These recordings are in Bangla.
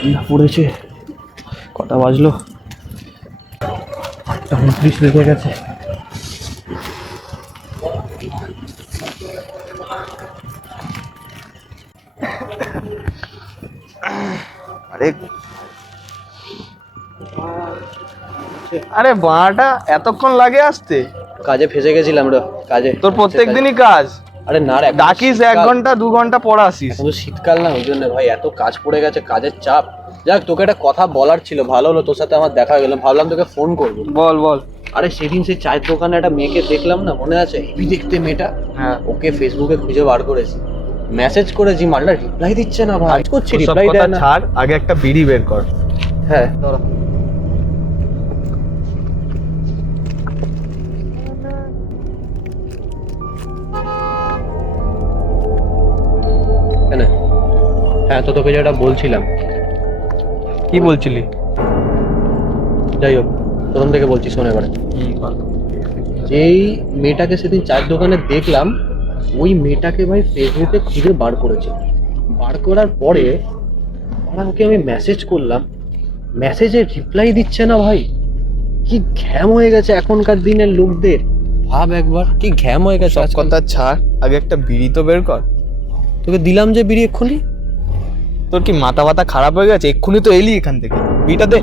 ঠান্ডা পড়েছে। কটা বাজলো? 8:29 বেজে গেছে। আরে আরে বাঁটা এতক্ষণ লাগে আসতে? কাজে ফেসে গেছিলাম রে। কাজে তোর প্রত্যেক দিনই কাজ? আরে না রে, ডাকিস 1 ঘন্টা 2 ঘন্টা পর আসিস। এখন তো শীতকাল না, ওই জন্য ভাই এত কাজ পড়ে গেছে, কাজের চাপ। যাক, তোকে একটা কথা বলার ছিল, ভালো হলো তোর সাথে আমার দেখা হয়ে গেল, ভাবলাম তোকে ফোন করবো। বল বল। আরে সেদিন সেই চায়ের দোকানে একটা মেয়েকে দেখলাম না, মনে আছে? হেভি দেখতে মেয়েটা। হ্যাঁ, ওকে ফেসবুকে খুঁজে বার করেছি, মেসেজ করেছি, মালটা রিপ্লাই দিচ্ছে না ভাই। করছি সব রিপ্লাই কথা দেয় না। ছাড়, আগে একটা বিড়ি বের কর। হ্যাঁ, কেন? হ্যাঁ, তো তোকে যেটা বলছিলাম। কি বলছিলি? যাই হোক, প্রথম থেকে বলছি, শোন এবারে। যেই মেয়েটাকে সেদিন চায়ের দোকানে দেখলাম, ওই মেয়েটাকে ভাই ফেসবুকে খুঁজে বার করেছে। বার করার পরে ওকে আমি মেসেজ করলাম, মেসেজে রিপ্লাই দিচ্ছে না ভাই। কি ঘ্যাম হয়ে গেছে এখনকার দিনের লোকদের, ভাব একবার, কি ঘ্যাম হয়ে গেছে। সব আজকাল। কথা ছাড়, আগে একটা বিড়ি তো বের কর। তোকে দিলাম যে বিড়ি এক্ষুনি। তোর কি মাথা ব্যথা খারাপ হয়ে গেছে? এক্ষুনি তো এলি এখান থেকে, বিড়িটা দে।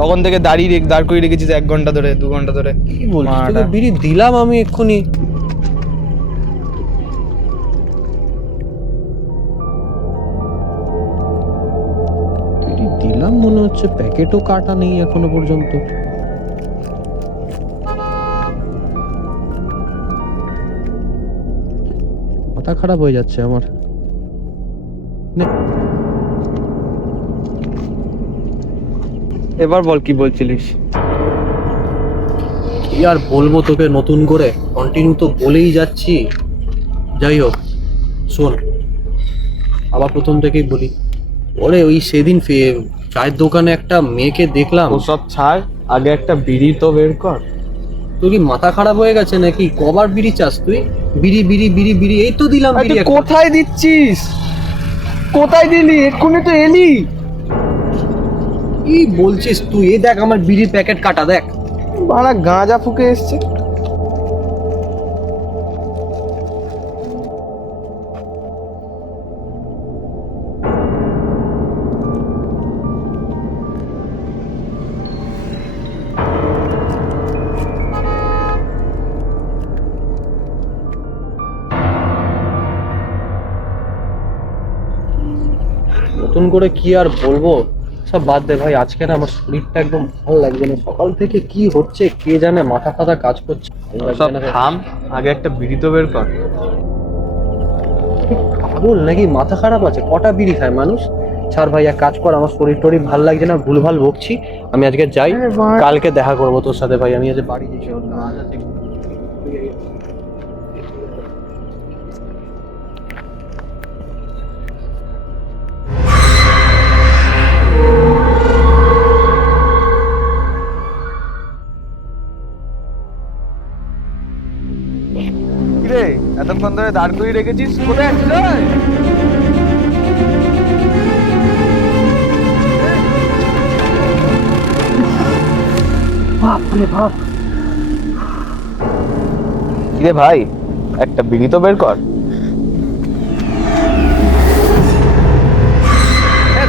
তখন থেকে দাঁড় করে রেখেছিস 1 ঘন্টা ধরে 2 ঘন্টা ধরে। কি বলছিস? মাটা। তোকে বিড়ি দিলাম আমি এক্ষুনি। বিড়ি দিলাম মনে হচ্ছে, প্যাকেটও কাটা নেই এখনো পর্যন্ত। মাথা খারাপ হয়ে যাচ্ছে আমার। এবার বল কি বলছিলিস? কি আর বলবো তোকে নতুন করে, কন্টিনিউ তো বলেই যাচ্ছি। যাই হোক, শোন, আবার প্রথম থেকেই বলি। ওরে ওই সেদিন চায়ের দোকানে একটা মেয়েকে দেখলাম। ওসব ছাড়, আগে একটা বিড়ি তো বের কর। তোর কি মাথা খারাপ হয়ে গেছে নাকি? কবার বিড়ি চাস তুই? বিড়ি বিড়ি বিড়ি বিড়ি, এই তো দিলাম আরে বিড়ি তুই একটা। কোথায় দিচ্ছিস? কোথায় দিলি? এক্ষুনি তো এলি। কি বলছিস তুই? এই দেখ আমার বিড়ির প্যাকেট কাটা, দেখ। বাড়া গাঁজা ফুকে এসছে। নতুন করে কি আর বলবো, সব বাদ দে ভাই। আজকে না আমার শরীরটা একদম ভালো লাগছে না, সকাল থেকে কি হচ্ছে কে জানে, মাথা ফাথা কাজ করছে, ভালো লাগছে সব না ভাই। থাম, আগে একটা বিড়ি তো বের কর। পাগল নাকি? মাথা খারাপ আছে? কটা বিড়ি খায় মানুষ? ছাড় ভাই, এক কাজ কর, আমার শরীর টরীর ভাল লাগছে না, ভুলভাল বকছি। আমি আজকে যাই, কালকে দেখা করবো তোর সাথে ভাই। আমি আজ বাড়ি যাই, কাজ আছে। কিরে, এতক্ষণ ধরে দাঁড় করিয়ে রেখেছিস, কোথায় আছিস রে? বাপরে বাপ। কিরে ভাই, একটা বিড়ি তো বের কর।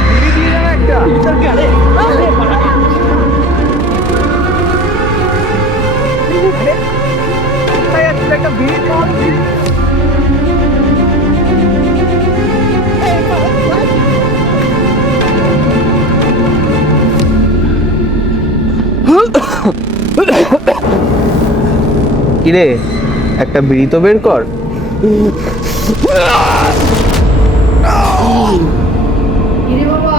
বিড়ি দিয়ে যা একটা। কোথায় যাচ্ছিস? একটা বিড়ি কর, বিড়ি। কিরে, একটা বিড়ি তো বের কর। কিরে বাবা,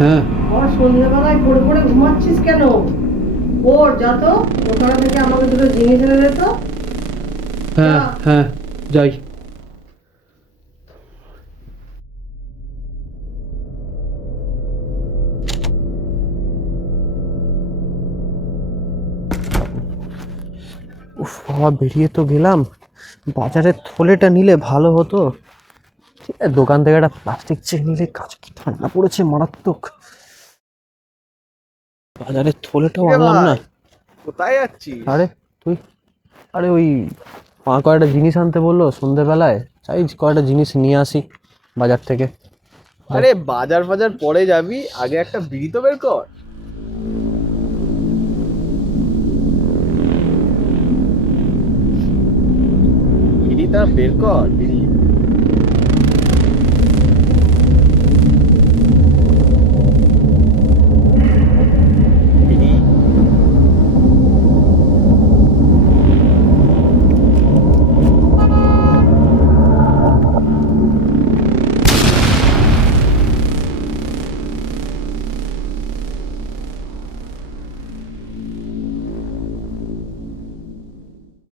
হ্যাঁ, আমার সন্ধ্যাবেলায় পড়ে পড়ে ঘুমাচ্ছিস কেন? ওর যা তো, দোকানে থেকে আমাকে দুটো জিনিস এনে দে তো। হ্যাঁ, হ্যাঁ, যাই। উফ বাবা, বেরিয়ে তো গেলাম, বাজারের থলেটা নিলে ভালো হতো। দোকান থেকে একটা প্লাস্টিক চেক নিলে কাজ কি ঠান্ডা পড়েছে মারাত্মক। বাজারে থলেটাও আনলাম না। কোথায় যাচ্ছিস? আরে তুই, আরে ওই মা কয়েকটা জিনিস আনতে বললো সন্ধ্যেবেলায়, চাই কয়েকটা জিনিস নিয়ে আসি বাজার থেকে। আরে বাজার ফাজার পরে যাবি, আগে একটা বিড়ি তো বের কর। বিড়িটা বের কর, বিড়ি।